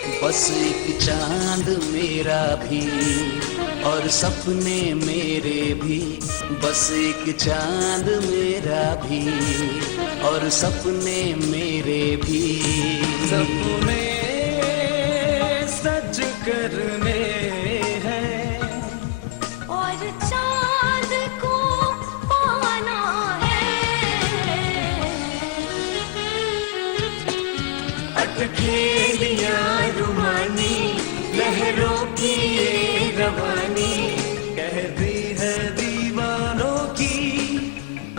बस एक चांद मेरा भी और सपने मेरे भी, बस एक चांद मेरा भी और सपने मेरे भी। सपने सच करने हैं और चांद को पाना है। अटखेलियां रुमानी लहरों की ये रवानी, कहती है दीवानों की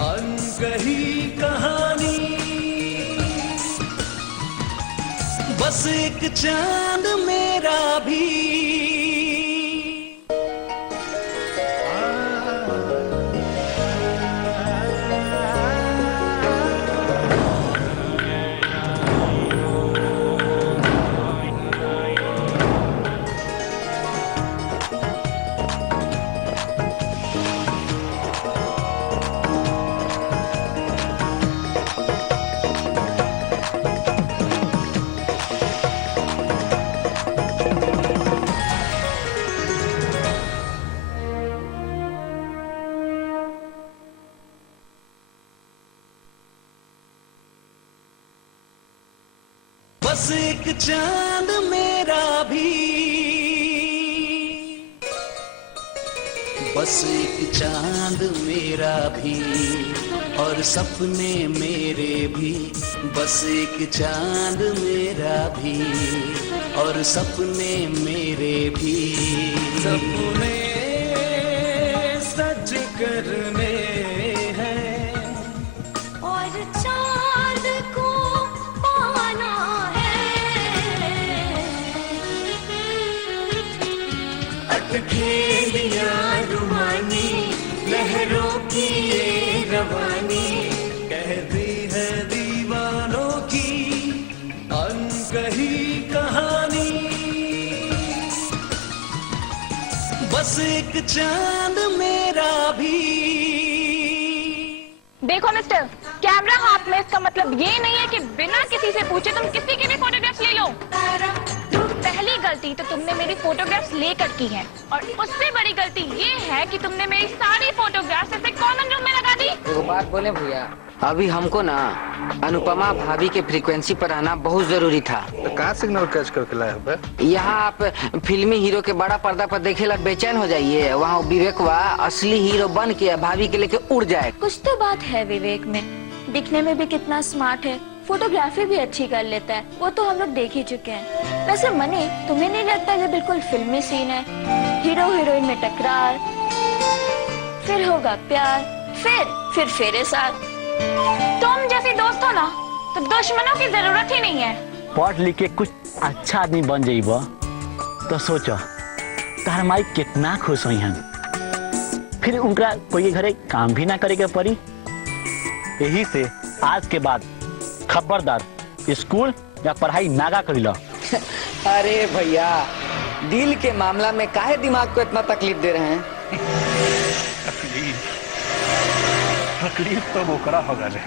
अनकही कहानी। बस एक चांद मेरा भी। बस एक चांद मेरा भी, बस एक चांद मेरा भी और सपने मेरे भी, बस एक चांद मेरा भी और सपने मेरे भी। सपने सच करने हैं और चांद को पाना है। अटखेलियां रुमानी लहरों की ये रवानी, कहती है दीवानों की अनकही कहानी। बस एक चांद मेरा भी। देखो मिस्टर, कैमरा हाथ में, इसका मतलब ये नहीं है कि बिना किसी से पूछे तुम किसी की भी फोटोग्राफ्स ले लो। पहली गलती तो तुमने मेरी फोटोग्राफ्स लेकर की है, और उससे बड़ी गलती ये है कि तुमने मेरी सारी फोटोग्राफ्स ऐसे कॉमन रूम में लगा दी। एक बात बोले भैया, अभी हमको ना अनुपमा भाभी के फ्रीक्वेंसी पर आना बहुत जरूरी था। तो कहाँ सिग्नल कैच करके लाए हो? यहाँ आप फिल्मी हीरो के बड़ा पर्दा पर देखे ला बेचैन हो जाइए, वहाँ विवेकवा असली हीरो बन के भाभी के लेके उड़ जाए। कुछ तो बात है विवेक में, दिखने में भी कितना स्मार्ट है, फोटोग्राफी भी अच्छी कर लेता है, वो तो हम लोग देख ही चुके हैं। वैसे मनी, तुम्हें नहीं लगता ये बिल्कुल फिल्मी सीन है? हीरो हीरोइन में टकरार, फिर होगा प्यार, फिर फेरे साथ। तुम जैसी दोस्त हो ना तो दुश्मनों की जरूरत ही नहीं है। पढ़ लिख के कुछ अच्छा आदमी बन जाइबा तो सोचो तार माई कितना खुश हुई हैं, फिर उनका कोई के घरे काम भी ना करे के पड़ी। यही से आज के बाद खबरदार स्कूल या पढ़ाई नागा कर लो। अरे भैया, दिल के मामला में काहे दिमाग को इतना तकलीफ दे रहे हैं? तकलीफ तो बोकरा हो गए,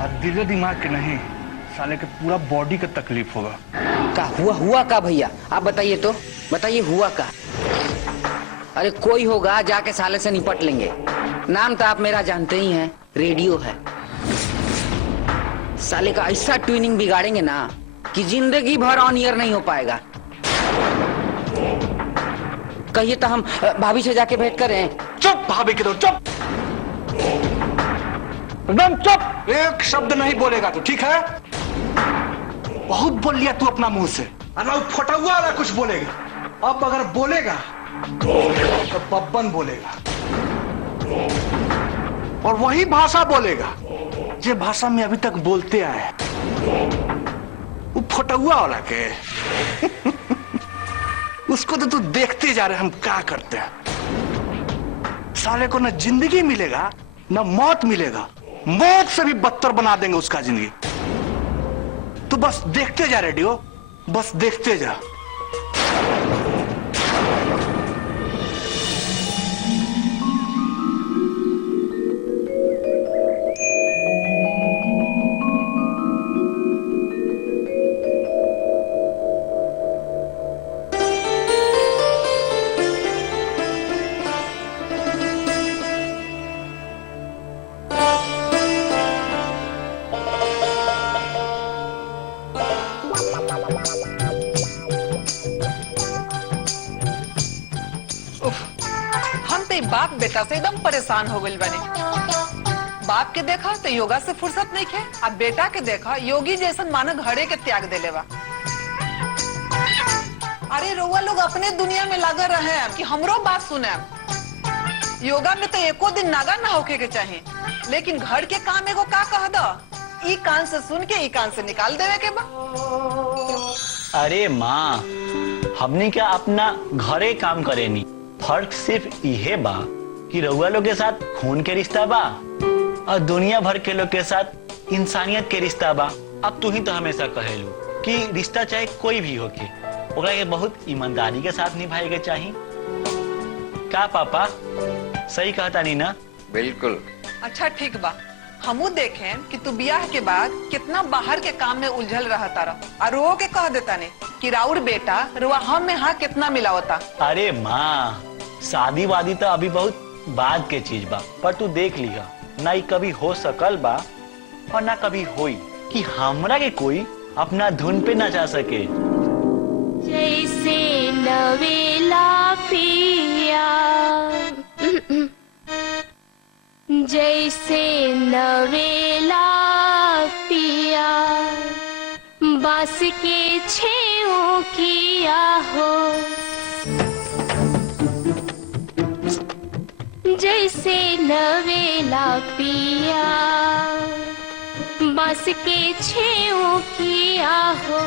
और दिल दिमाग के नहीं, साले के पूरा बॉडी का तकलीफ होगा। का हुआ का भैया, आप बताइए तो, बताइए हुआ का। अरे कोई होगा, जाके साले से निपट लेंगे। नाम तो आप मेरा जानते ही हैं, रेडियो है। साले का ऐसा ट्यूनिंग बिगाड़ेंगे ना कि जिंदगी भर ऑन ईयर नहीं हो पाएगा। कहिए तो हम भाभी से जाके भेंट करें। चुप भाभी के दो, चुप, एकदम चुप। एक शब्द नहीं बोलेगा तू, ठीक है? बहुत बोल लिया तू अपना मुंह से। अरे वो फटा हुआ कुछ बोलेगा, अब अगर बोलेगा तो बब्बन बोलेगा, और वही भाषा बोलेगा जो भाषा में अभी तक बोलते आए, वो फटुआ वाला के। उसको तो तू देखते जा रहे हम क्या करते हैं। साले को न जिंदगी मिलेगा न मौत मिलेगा, मौत से भी बदतर बना देंगे उसका जिंदगी। तू बस देखते जा रेडियो, बस देखते जा। हम तो बाप बेटा से एकदम परेशान हो गए बने। बाप के देखा तो योगा से फुर्सत नहीं खे, अब बेटा के देखा योगी जैसन मानो घड़े के त्याग दे लेवा। अरे रउआ लोग अपने दुनिया में लगे रहे हैं कि हमरो बात सुने। योगा में तो एको दिन नागा ना होके के चाहिए, लेकिन घर के काम एगो का कह दो, ई कान से सुन के ई कान से निकाल देवे के बा। अरे माँ, हमने क्या अपना घरे काम करेनी, फर्क सिर्फ इहे बा कि रउआ लोग के साथ खून के रिश्ता बा और दुनिया भर के लोग के साथ इंसानियत के रिश्ता बा। अब तू ही तो हमेशा कहेलू कि रिश्ता चाहे कोई भी होके ओकरा के बहुत ईमानदारी के साथ निभाए के चाहिए। का पापा सही कहता नहीं ना? बिल्कुल। अच्छा ठीक बा, हमू देखें कि तू बियाह के बाद कितना बाहर के काम में उलझल रहा तारा, और रो के कह देता ने कि राउर बेटा रुआ हम में हाँ कितना मिलावता। अरे माँ, शादी वादी तो अभी बहुत बाद के चीज बा, पर तू देख लिया ना ही कभी हो सकल बा और ना कभी होई कि हमरा के कोई अपना धुन पे नचा सके। जैसे नवेला पिया, जैसे नवेला पिया, बांस के छेओं किया हो, जैसे नवेला पिया, बांस के छेओं किया हो,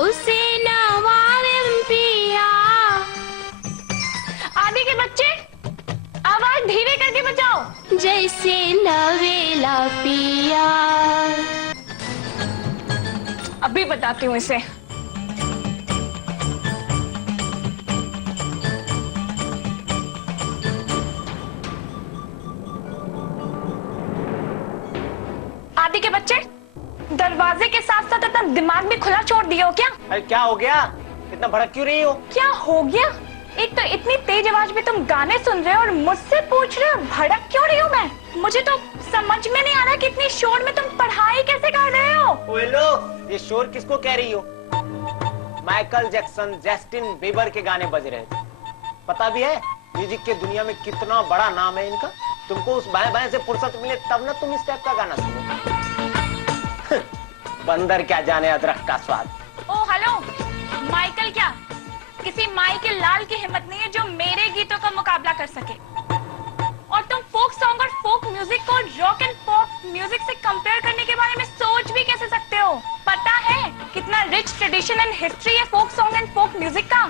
उसे नवावे पिया। आदि के बच्चे आवाज धीरे करके बजाओ। जैसे नवेला पिया। अभी बताती हूँ इसे। आदि के बच्चे, दरवाजे के साथ साथ अपना दिमाग भी खुला छोड़ दिए हो क्या? अरे क्या हो गया, इतना भड़क क्यों रही हो? क्या हो गया? एक तो इतनी तेज आवाज में तुम गाने सुन रहे हो और मुझसे पूछ रहे हो भड़क क्यों रही हूँ मैं? मुझे तो समझ में नहीं आ रहा कि इतनी शोर में तुम पढ़ाई कैसे कर रहे हो? ओलो, ये शोर किसको कह रही हो? माइकल जैक्सन, जस्टिन बीबर के गाने बज रहे थे। पता भी है म्यूजिक के दुनिया में कितना बड़ा नाम है इनका। तुमको उस बाएं बाएं से फुर्सत मिले तब ना तुम इस टाइप का गाना सुनो। बंदर क्या जाने अदरक का स्वाद। ओ हेलो, माइकल क्या किसी माई के लाल की हिम्मत नहीं है जो मेरे गीतों का मुकाबला कर सके। और तुम फोक सॉन्ग और फोक म्यूजिक को रॉक एंड पॉप म्यूजिक से कंपेयर करने के बारे में सोच भी कैसे सकते हो? पता है कितना रिच ट्रेडिशन एंड हिस्ट्री है folk song and folk music का?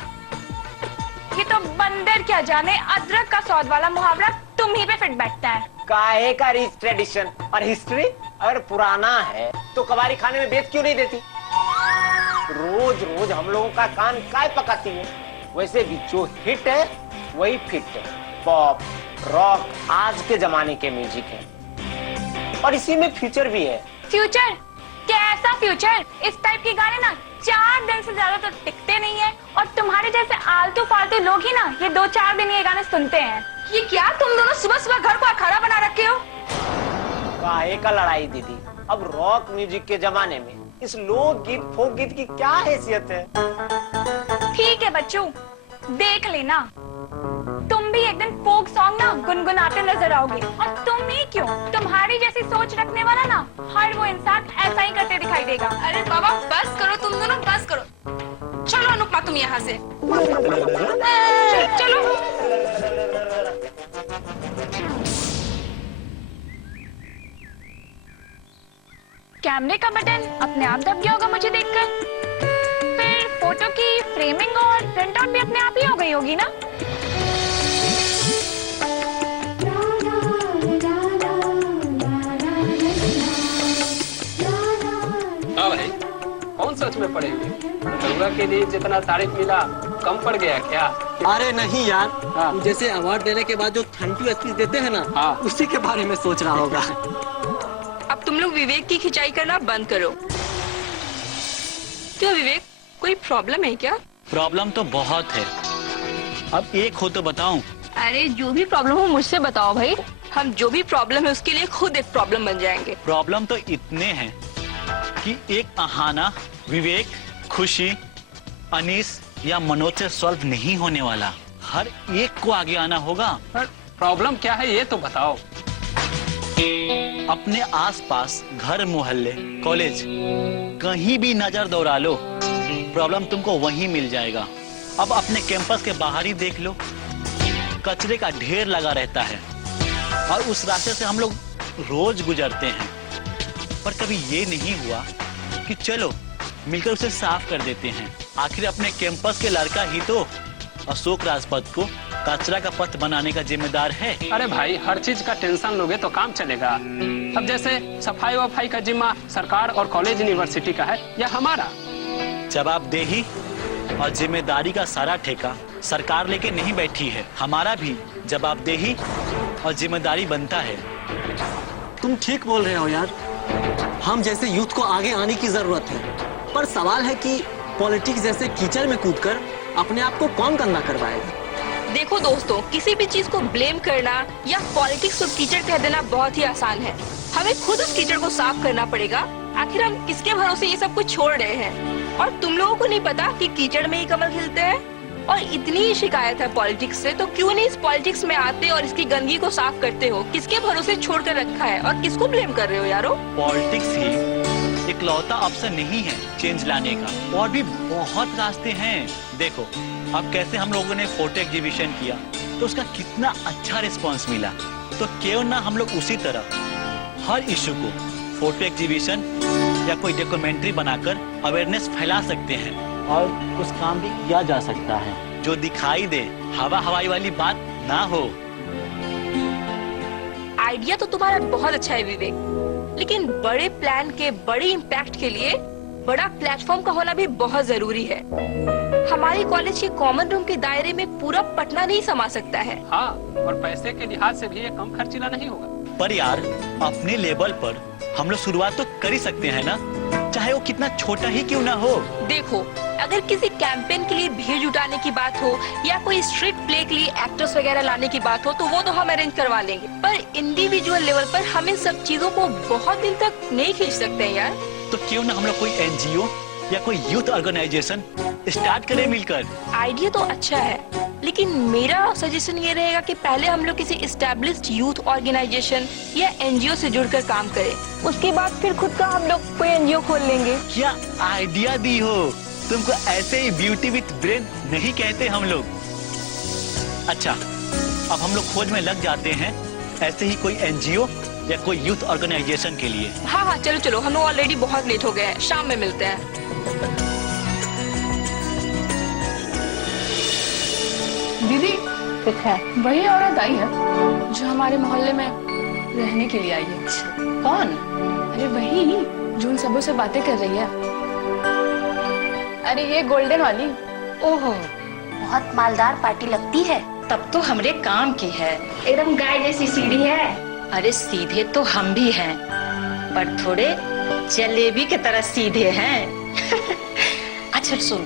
ये तो बंदर क्या जाने अदरक का स्वाद वाला मुहावरा तुम ही पे फिट बैठता है। काहे का रिच ट्रेडिशन और हिस्ट्री? अगर पुराना है तो कबाड़ी खाने में बेच क्यों नहीं देती? रोज रोज हम लोगों का कान काय पकाती है? वैसे भी जो हिट है वही फिट है। पॉप रॉक आज के जमाने के म्यूजिक है और इसी में फ्यूचर भी है। फ्यूचर? कैसा फ्यूचर? इस टाइप के गाने ना 4 दिन से ज्यादा तो टिकते नहीं है और तुम्हारे जैसे आलतू फालतू लोग ही ना ये 2-4 दिन ये गाने सुनते हैं। ये क्या तुम दोनों सुबह सुबह घर को अखाड़ा बना रखे हो? काहे का लड़ाई दीदी? अब रॉक म्यूजिक के जमाने में इस लोक गीत फोक गीत की क्या हैसियत है? ठीक है बच्चों, देख लेना तुम भी एक दिन फोक सॉन्ग ना गुनगुनाते नजर आओगे। और तुम ही क्यों, तुम्हारी जैसी सोच रखने वाला ना हर वो इंसान ऐसा ही करते दिखाई देगा। अरे बाबा बस करो, तुम दोनों बस करो। चलो अनुपमा तुम यहाँ से। चलो कैमरे का बटन अपने आप दब गया होगा मुझे देखकर। फिर फोटो की फ्रेमिंग और प्रिंट आउट भी अपने आप ही हो गई होगी ना? हाँ भाई, कौन सच में पड़े हुए? गंगा के लिए जितना तारीफ मिला कम पड़ गया क्या? अरे नहीं यार, हाँ। जैसे अवार्ड देने के बाद जो थैंक यू स्पीच देते हैं ना, हाँ। उसी के बारे में सोच रहा होगा। अब तुम लोग विवेक की खिंचाई करना बंद करो। क्या विवेक, कोई प्रॉब्लम है क्या? प्रॉब्लम तो बहुत है, अब एक हो तो बताऊं। अरे जो भी प्रॉब्लम हो मुझसे बताओ भाई, हम जो भी प्रॉब्लम है उसके लिए खुद एक प्रॉब्लम बन जाएंगे। प्रॉब्लम तो इतने हैं कि एक अहाना, विवेक खुशी अनीस या मनोज से सॉल्व नहीं होने वाला। हर एक को आगे आना होगा। पर प्रॉब्लम क्या है ये तो बताओ। अपने आसपास घर, मोहल्ले, कॉलेज कहीं भी नजर दौड़ा लो, प्रॉब्लम तुमको वहीं मिल जाएगा। अब अपने कैंपस के बाहर ही देख लो, कचरे का ढेर लगा रहता है और उस रास्ते से हम लोग रोज गुजरते हैं। पर कभी ये नहीं हुआ कि चलो मिलकर उसे साफ कर देते हैं। आखिर अपने कैंपस के लड़का ही तो अशोक राजपथ को कचरा का पथ बनाने का जिम्मेदार है। अरे भाई, हर चीज का टेंशन लोगे तो काम चलेगा। अब जैसे सफाई वफाई का जिम्मा सरकार और कॉलेज यूनिवर्सिटी का है या हमारा? जवाबदेही और जिम्मेदारी का सारा ठेका सरकार लेके नहीं बैठी है, हमारा भी जवाबदेही और जिम्मेदारी बनता है। तुम ठीक बोल रहे हो यार, हम जैसे यूथ को आगे आने की जरूरत है। पर सवाल है कि पॉलिटिक्स जैसे कीचड़ में कूदकर अपने आप को कौन गंदा करवाएगा। देखो दोस्तों, किसी भी चीज को ब्लेम करना या पॉलिटिक्स को कीचड़ कह देना बहुत ही आसान है। हमें खुद उस कीचड़ को साफ करना पड़ेगा। आखिर हम किसके भरोसे ये सब कुछ छोड़ रहे हैं? और तुम लोगों को नहीं पता कि कीचड़ में ही कमल खिलते हैं? और इतनी ही शिकायत है पॉलिटिक्स से, तो क्यों नहीं इस पॉलिटिक्स में आते और इसकी गंदगी को साफ करते हो? किसके भरोसे छोड़ कर रखा है और किसको ब्लेम कर रहे हो यारो? पॉलिटिक्स ही इकलौता ऑप्शन नहीं है चेंज लाने का, और भी बहुत रास्ते हैं। देखो अब कैसे हम लोगों ने फोटो एग्जीबिशन किया तो उसका कितना अच्छा रिस्पांस मिला। तो क्यों ना हम लोग उसी तरह हर इशू को फोटो एग्जीबिशन या कोई डॉक्यूमेंट्री बनाकर अवेयरनेस फैला सकते हैं। और कुछ काम भी किया जा सकता है जो दिखाई दे, हवा हवाई वाली बात ना हो। आइडिया तो तुम्हारा बहुत अच्छा है विवेक, लेकिन बड़े प्लान के बड़े इम्पैक्ट के लिए बड़ा प्लेटफॉर्म का होना भी बहुत जरूरी है। हमारी कॉलेज के कॉमन रूम के दायरे में पूरा पटना नहीं समा सकता है। हाँ, और पैसे के लिहाज से भी ये कम खर्चीला नहीं होगा। पर यार अपने लेवल पर हम लोग शुरुआत तो कर ही सकते हैं ना, चाहे वो कितना छोटा ही क्यों ना हो। देखो, अगर किसी कैंपेन के लिए भीड़ जुटाने की बात हो या कोई स्ट्रीट प्ले के लिए एक्टर्स वगैरह लाने की बात हो तो वो तो हम अरेंज करवा लेंगे। पर इंडिविजुअल लेवल पर हम इन सब चीजों को बहुत दिन तक नहीं खींच सकते हैं यार। तो क्यों ना हम लोग कोई एनजीओ या कोई यूथ ऑर्गेनाइजेशन स्टार्ट करें मिलकर। आइडिया तो अच्छा है, लेकिन मेरा सजेशन ये रहेगा कि पहले हम लोग किसी एस्टेब्लिश्ड यूथ ऑर्गेनाइजेशन या एनजीओ से जुड़कर काम करें। उसके बाद फिर खुद का हम लोग कोई एनजीओ खोल लेंगे। क्या आइडिया दी हो, तुमको ऐसे ही ब्यूटी विथ ब्रेन नहीं कहते हम लोग। अच्छा, अब हम लोग खोज में लग जाते हैं ऐसे ही कोई एनजीओ या कोई यूथ ऑर्गेनाइजेशन के लिए। हाँ हाँ, चलो चलो, हम लोग ऑलरेडी बहुत लेट हो गए हैं, शाम में मिलते हैं। दीदी कुछ है? वही औरत आई है जो हमारे मोहल्ले में रहने के लिए आई है। कौन? अरे वही जो उन सबों से बातें कर रही है। अरे ये गोल्डन वाली। ओहो, बहुत मालदार पार्टी लगती है। तब तो हमरे काम की है। एकदम गाय जैसी सीधी है। अरे सीधे तो हम भी हैं, पर थोड़े जलेबी की तरह सीधे हैं। अच्छा सुन,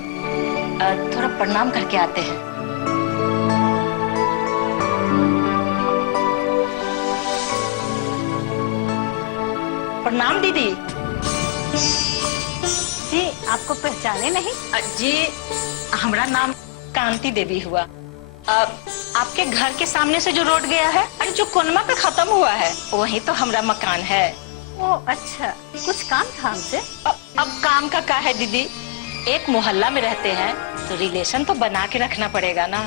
थोड़ा प्रणाम करके आते हैं। प्रणाम दीदी। जी, आपको पहचाने नहीं? जी, हमारा नाम कांति देवी हुआ। आपके घर के सामने से जो रोड गया है, अरे जो कोनमा पे खत्म हुआ है, वही तो हमारा मकान है। ओ अच्छा, कुछ काम था हमसे? अब काम का क्या है दीदी, एक मोहल्ला में रहते हैं तो रिलेशन तो बना के रखना पड़ेगा ना।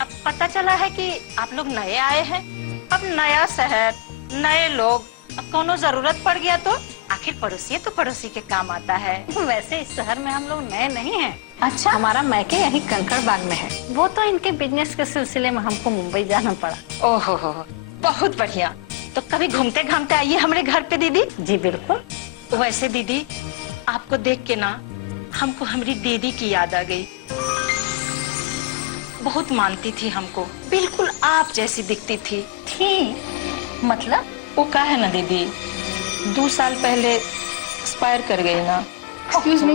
अब पता चला है कि आप लोग नए आए हैं, अब नया शहर, नए लोग, अब कोनो जरूरत पड़ गया तो आखिर पड़ोसी है तो पड़ोसी के काम आता है। वैसे इस शहर में हम लोग नए नहीं हैं। अच्छा, हमारा मैके यहीं कंकड़ बाग में है। वो तो इनके बिजनेस के सिलसिले में हमको मुंबई जाना पड़ा। ओहो हो, बहुत बढ़िया। तो कभी घूमते घामते आइए हमारे घर पे दीदी। जी बिल्कुल। वैसे दीदी, आपको देख के ना हमको हमारी दीदी की याद आ गई। बहुत मानती थी हमको, बिल्कुल आप जैसी दिखती थी। मतलब? वो क्या है ना दीदी, 2 साल पहले एक्सपायर कर गई ना। एक्सक्यूज मी,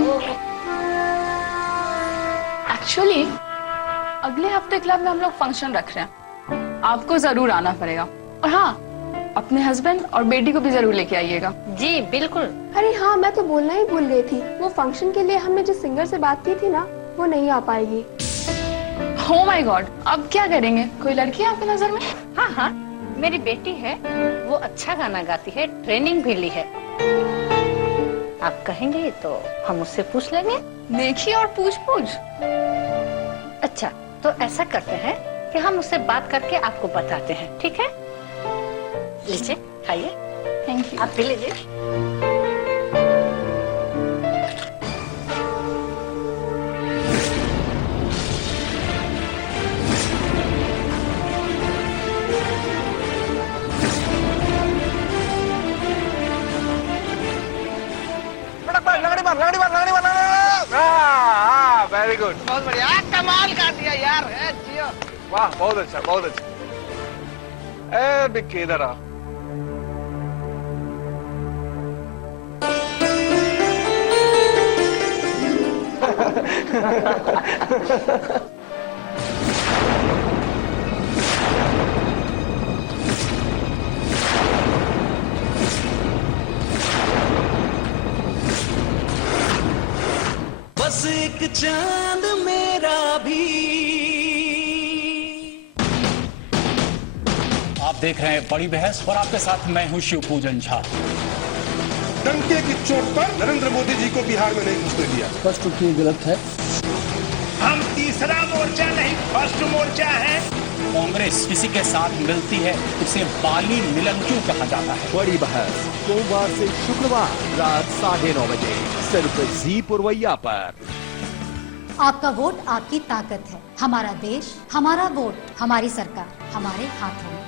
एक्चुअली अगले हफ्ते क्लब में हम लोग फंक्शन रख रहे हैं, आपको जरूर आना पड़ेगा। और हाँ, अपने हस्बैंड और बेटी को भी जरूर लेके आइएगा। जी बिल्कुल। अरे हाँ, मैं तो बोलना ही भूल गई थी, वो फंक्शन के लिए हमने जिस सिंगर से बात की थी ना, वो नहीं आ पाएगी। Oh my God, अब क्या करेंगे? कोई लड़की है आपकी नजर में? हाँ हाँ, मेरी बेटी है, वो अच्छा गाना गाती है, ट्रेनिंग भी ली है। आप कहेंगे तो हम उससे पूछ लेंगे। देखिए और पूछ। अच्छा, तो ऐसा करते हैं कि हम उससे बात करके आपको बताते हैं, ठीक है? लीजिए, खाइए। Thank you. आप भी लीजिए। वेरी गुड, बहुत बढ़िया, कमाल कर दिया यार। जियो। वाह, बहुत अच्छा, बहुत अच्छा। ए बिक्की इधर आ। बस एक चांद मेरा भी। आप देख रहे हैं बड़ी बहस और आपके साथ मैं हूं शिव पूजन झा। डंके की चोट पर नरेंद्र मोदी जी को बिहार में नहीं घुसने दिया। फर्स्ट की गलत है। हम तीसरा मोर्चा नहीं, फर्स्ट मोर्चा है। कांग्रेस किसी के साथ मिलती है उसे बाली मिलन क्यों कहा जाता है? बड़ी बहस सोमवार से शुक्रवार रात 9:30 बजे सिर्फ जी पुरवैया पर। आपका वोट आपकी ताकत है। हमारा देश, हमारा वोट, हमारी सरकार, हमारे हाथों में।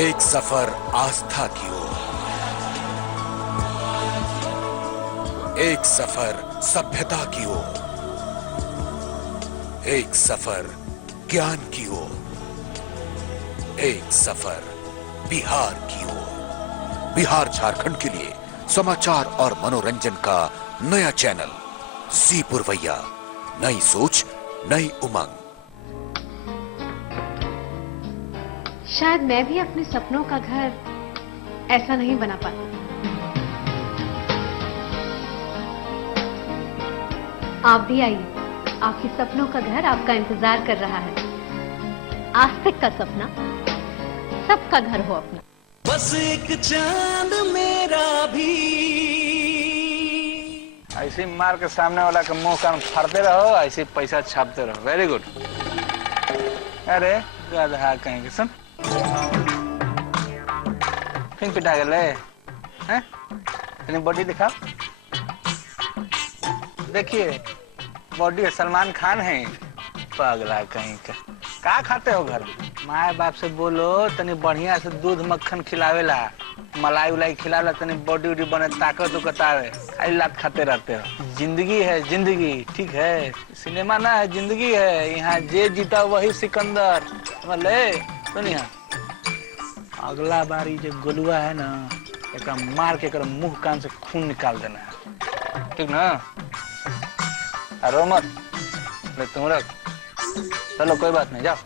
एक सफर आस्था की ओर, एक सफर सभ्यता की ओर, एक सफर ज्ञान की ओर, एक सफर बिहार की ओर। बिहार झारखंड के लिए समाचार और मनोरंजन का नया चैनल जी पुरवैया। नई सोच, नई उमंग। शायद मैं भी अपने सपनों का घर ऐसा नहीं बना पाती। आप भी आइए, आपके सपनों का घर आपका इंतजार कर रहा है। आस्तिक का सपना, सबका घर हो अपना। बस एक चांद मेरा भी। ऐसे मार के सामने वाला का मुंह कान फाड़ते रहो, ऐसे पैसा छापते रहो। Very good. अरे गधा कहीं के सुन, फिर पिटा गए हैं? तेरी बॉडी दिखाओ। देखिए बॉडी है, सलमान खान है। पगला कहीं का खाते हो घर में? माए बाप से बोलो तनी बढ़िया से दूध मक्खन खिलावेला, मलाई उलाई खिलावेला, तनी बॉडी उडी बने, ताकत उकत आवे। खाली लात खाते रहते हो। जिंदगी है जिंदगी, ठीक है? सिनेमा ना है, जिंदगी है। यहाँ जे जीता वही सिकंदर। ले सुन, यहाँ अगला बारी जो गोलुआ है ना, एक मार के कर मुंह कान से खून निकाल देना है, ठीक ना? रो मत, ले तुम रख। चलो कोई बात नहीं, जाओ।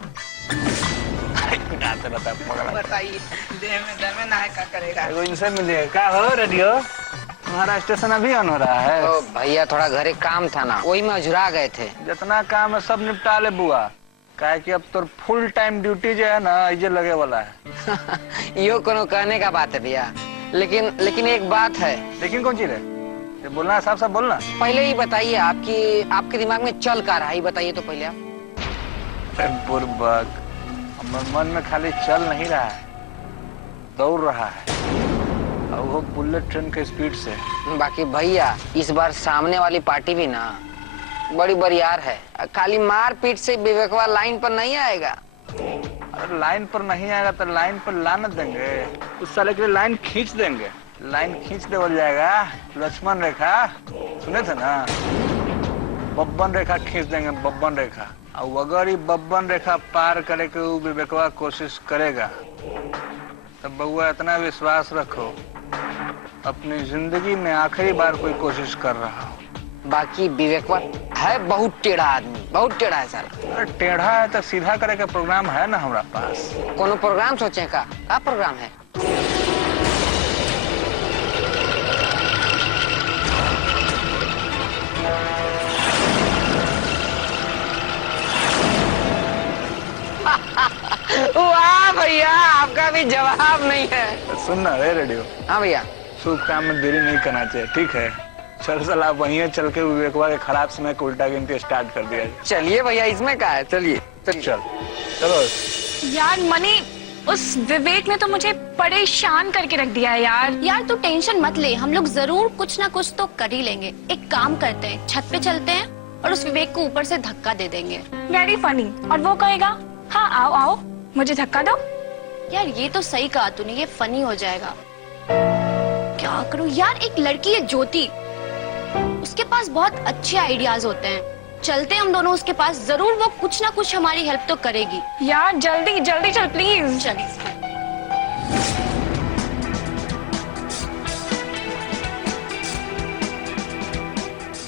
पिटाते रहता है पगला। बताइए, देह में दम ना है, क्या करेगा? वो इनसे मिले क्या हो रेडियो? तुम्हारा स्टेशन अभी ऑन हो रहा है? तो भैया थोड़ा घरे काम था ना, वही में अझुरा गए थे। जितना काम है सब निपटा ले बुआ, काहे कि अब तो फुल टाइम ड्यूटी जो है ना, ये लगे वाला है। यो कोनो कहने का बात है भैया, लेकिन एक बात है। लेकिन कौन चीज है? ये बोलना है, साफ साफ बोलना। पहले ही बताइए, आपके दिमाग में चल क्या रहा है, बताइए तो पहले आप। बुर्बक, हमारे मन में खाली चल नहीं रहा है, दौड़ रहा है, और वो बुलेट ट्रेन के स्पीड से। बाकी भैया इस बार सामने वाली पार्टी भी ना बड़ी बरियार है। खाली मार पीट से विवेकवा लाइन पर नहीं आएगा। अरे लाइन पर नहीं आएगा तो लाइन पर लानत देंगे, उस साले के लिए लाइन खींच देंगे। लाइन खींच दे बोल जाएगा, लक्ष्मण रेखा सुने थे ना, बब्बन रेखा खींच देंगे, बब्बन रेखा। और अगर ये बब्बन रेखा पार करे के वो विवेकवा कोशिश करेगा तो बउआ इतना विश्वास रखो, अपनी जिंदगी में आखिरी बार कोई कोशिश कर रहा हो। बाकी विवेकवा है बहुत टेढ़ा आदमी, बहुत टेढ़ा है साला। अरे टेढ़ा है तो सीधा करे के प्रोग्राम है ना हमारा पास। कोनो प्रोग्राम सोचे का प्रोग्राम है? वाह भैया, आपका भी जवाब नहीं है। सुनना रे रेडियो। हाँ भैया। शुभ काम में देरी नहीं करना चाहिए, ठीक है? चल आप वहीं चल के विवेकवा के खराब समय को उल्टा गिनती स्टार्ट कर दिया। चलिए भैया, इसमें क्या है, चलिए चलो। यार मनी, उस विवेक ने तो मुझे परेशान करके रख दिया है यार। यार तू टेंशन मत ले, हम लोग जरूर कुछ ना कुछ तो कर ही लेंगे। एक काम करते हैं, छत पे चलते हैं और उस विवेक को ऊपर से धक्का दे देंगे। Very funny. और वो कहेगा हाँ आओ आओ मुझे धक्का दो। यार ये तो सही कहा तूने, ये फनी हो जाएगा। क्या करूं यार, एक लड़की है ज्योति, उसके पास बहुत अच्छे आइडियाज होते हैं। चलते हम दोनों उसके पास, जरूर वो कुछ ना कुछ हमारी हेल्प तो करेगी। यार जल्दी जल्दी चल प्लीज। चल।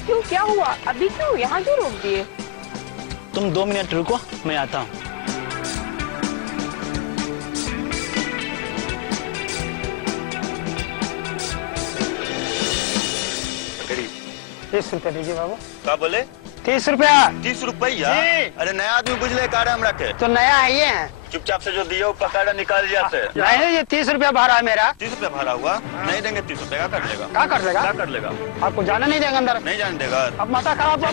क्यों, क्या हुआ? अभी क्यों यहाँ क्यों रोक दिए? तुम 2 मिनट रुको, मैं आता हूँ। ₹30 दीजिए बाबू। क्या बोले? 30 रुपया। 30 रुपया? अरे नया आदमी बुझले कार्ड हम रखे। तो नया आइए हैं। चुपचाप से जो दिया वो पकड़ा निकाल जाते। नहीं, ये 30 रुपया भाड़ा है मेरा। 30 रुपया भाड़ा हुआ? नहीं देंगे 30 रुपया। क्या कर लेगा? क्या कर लेगा? क्या कर लेगा? आपको जाने नहीं देगा अंदर? नहीं जाने देगा। अब माता खराब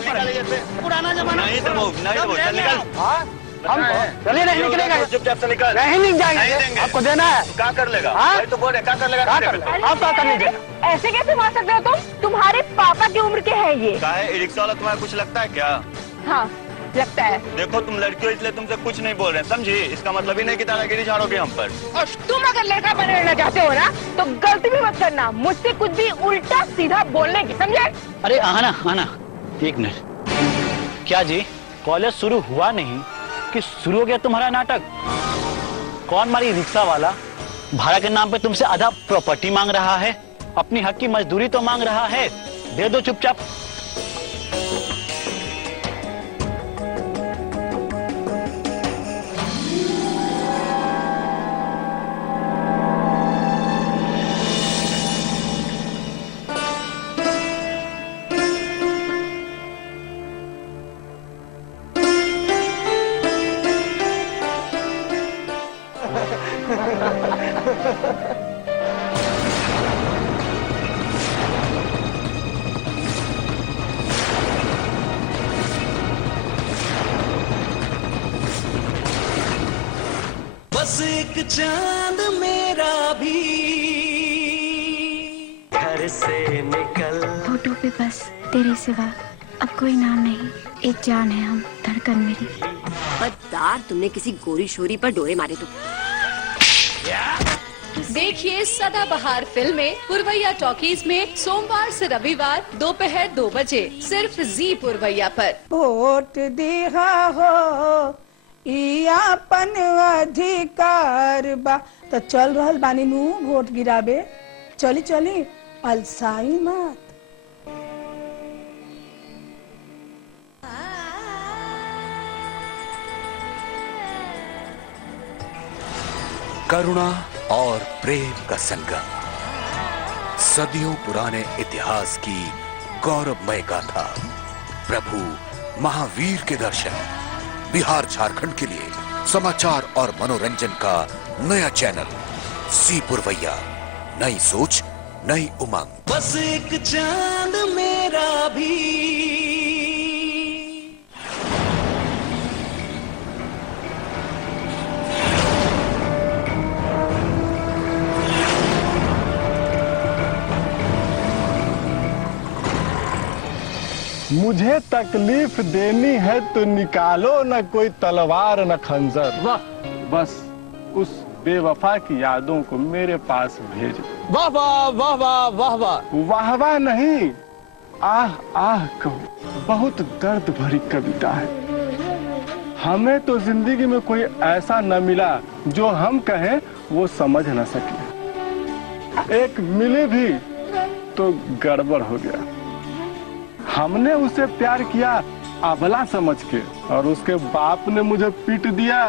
पुराना जमाना। नहीं देवो, चल निकल। हम चलिए, नहीं निकलेगा। चुपचाप से निकल। नहीं जाएंगे। नहीं देंगे। आपको देना है। क्या कर लेगा? तो बोले क्या कर लेगा? आप क्या कर लीजिए? ऐसे कैसे मार सकते हो तुम? तुम्हारे पापा की उम्र के हैं ये। क्या है, रिक्शा वाला तुम्हारा कुछ लगता है क्या? हाँ लगता है। देखो तुम लड़की हो इसलिए तुमसे कुछ नहीं बोल रहे, समझी? इसका मतलब ही नहीं कि दादागिरी झाड़ोगे हम पर। और तुम अगर लड़का बनना चाहते हो ना तो गलती भी मत करना, मुझसे कुछ भी उल्टा सीधा बोलने की, समझे? अरे आना 1 मिनट। क्या जी, कॉलेज शुरू हुआ नहीं कि शुरू हो गया तुम्हारा नाटक? कौन मारी रिक्शा वाला भाड़ा के नाम पे तुमसे आधा प्रॉपर्टी मांग रहा है, अपनी हक की मजदूरी तो मांग रहा है, दे दो चुपचाप। बस एक चांद मेरा भी घर से निकल। फोटो पे बस तेरे सिवा अब कोई नाम नहीं, एक जान है हम, धड़कन मेरी। बददार, तुमने किसी गोरी शोरी पर डोरे मारे तो। देखिए सदाबहार फिल्में पुरवैया टॉकीज में सोमवार से रविवार दोपहर 2 बजे सिर्फ जी पुरवैया पर। वोट दिहा हो अपन अधिकार बा, तो चल रहल बानी नू वोट गिराबे। चली चली, अलसाई मत। करुणा और प्रेम का संगम, सदियों पुराने इतिहास की गौरवमय गाथा, प्रभु महावीर के दर्शन। बिहार झारखंड के लिए समाचार और मनोरंजन का नया चैनल जी पुरवैया। नई सोच, नई उमंग। बस एक चांद मेरा भी। मुझे तकलीफ देनी है तो निकालो न कोई तलवार न खंजर। वाह, बस उस बेवफा की यादों को मेरे पास भेज। वाह वाह वाह वाह वाह वाह। वाह वाह नहीं, आह आह कहो। बहुत दर्द भरी कविता है। हमें तो जिंदगी में कोई ऐसा न मिला जो हम कहें वो समझ न सके। एक मिली भी तो गड़बड़ हो गया। हमने उसे प्यार किया अबला समझ के, और उसके बाप ने मुझे पीट दिया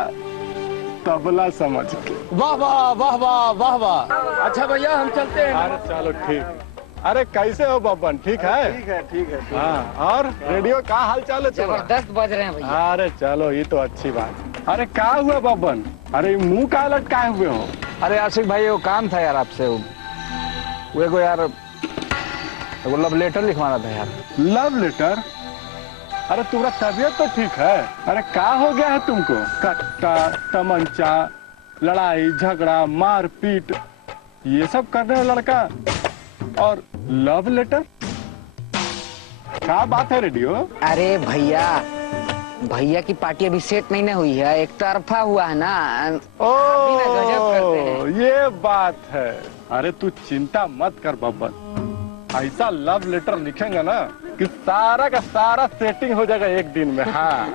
तबला समझ के। वाह वाह वाह वाह वाह वाह। अच्छा भैया हम चलते हैं। अरे चलो ठीक। अरे कैसे हो बब्बन, ठीक है? ठीक है ठीक है। हाँ, और रेडियो का हाल चाल है? जबरदस्त बज रहे हैं भैया। अरे चलो ये तो अच्छी बात। अरे क्या हुआ बब्बन? अरे मुंह का लटकाए हुए हो? अरे आशिक भाई वो काम था यार आपसे, वो को यार वो लव लेटर लिखवाना था यार। Love letter? अरे तुम्हारा तबीयत तो ठीक है? अरे क्या हो गया है तुमको? कट्टा, तमंचा, लड़ाई झगड़ा, मारपीट, ये सब करने वाला लड़का और लव लेटर? क्या बात है रेडियो? अरे भैया, भैया की पार्टी अभी सेट नहीं ना हुई है, एक तरफा हुआ है ना। गजब करते हैं। ये बात है। अरे तू चिंता मत कर बब्बन, ऐसा लव लेटर लिखेंगे ना कि सारा का सारा सेटिंग हो जाएगा एक दिन में। हाँ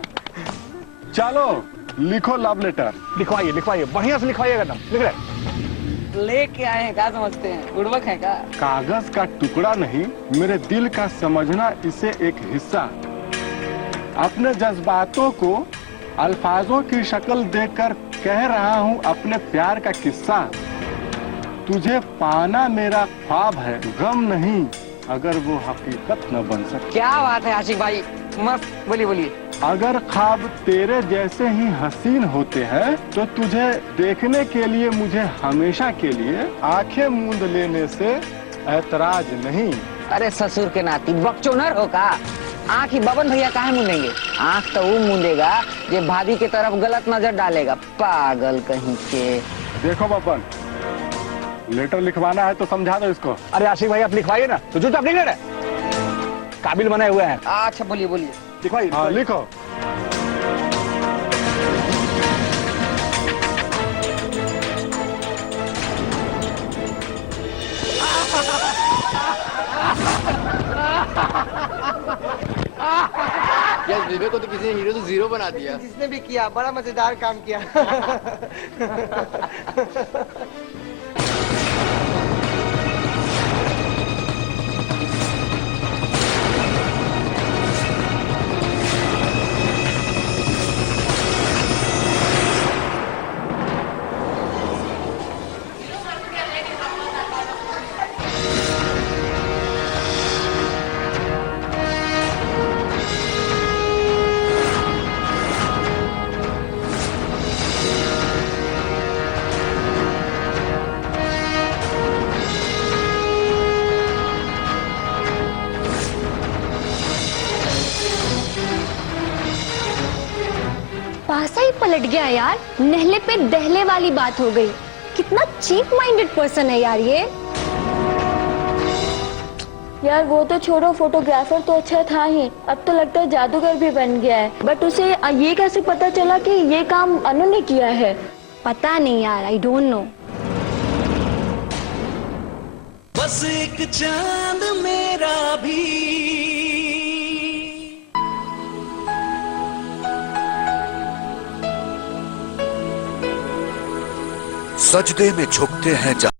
चलो लिखो लव लेटर। लिखवाइए लिखवाइए, बढ़िया से लिखवाइएगा ना। लिख रहे लेके आए हैं, क्या समझते हैं? गुड़बक है क्या? कागज का टुकड़ा नहीं, मेरे दिल का समझना इसे एक हिस्सा। अपने जज्बातों को अल्फाजों की शक्ल देकर कह रहा हूँ अपने प्यार का किस्सा। तुझे पाना मेरा ख्वाब है, गम नहीं अगर वो हकीकत न बन सके। क्या बात है आशिक भाई, मस्त। बोलिए बोलिए। अगर ख्वाब तेरे जैसे ही हसीन होते हैं तो तुझे देखने के लिए मुझे हमेशा के लिए आंखें मूंद लेने से ऐतराज नहीं। अरे ससुर के नाती बकचोनर हो का? आँख ही बबन भैया काहे मूंदेंगे? आँख तो वो मूंदेगा जो भाभी की तरफ गलत नजर डालेगा, पागल कहीं के। देखो बबन, लेटर लिखवाना है तो समझा दो इसको। अरे आशिक भाई आप लिखवाइए ना, तो जो आप लिख रहे काबिल बनाए हुए हैं। अच्छा बोलिए बोलिए। लिखवाइए। हाँ लिखो। यार विवेक को तो किसी ने हीरो तो जीरो बना दिया। जिसने भी किया बड़ा मजेदार काम किया। पासा ही पलट गया यार, नहले पे दहले वाली बात हो गई। कितना चीप माइंडेड पर्सन है यार ये। यार वो तो छोड़ो, फोटोग्राफर तो अच्छा था ही, अब तो लगता है जादूगर भी बन गया है। बट उसे ये कैसे पता चला कि ये काम अनु ने किया है? पता नहीं यार, आई डोंट नो। बस एक चांद मेरा भी सजदे में झुकते हैं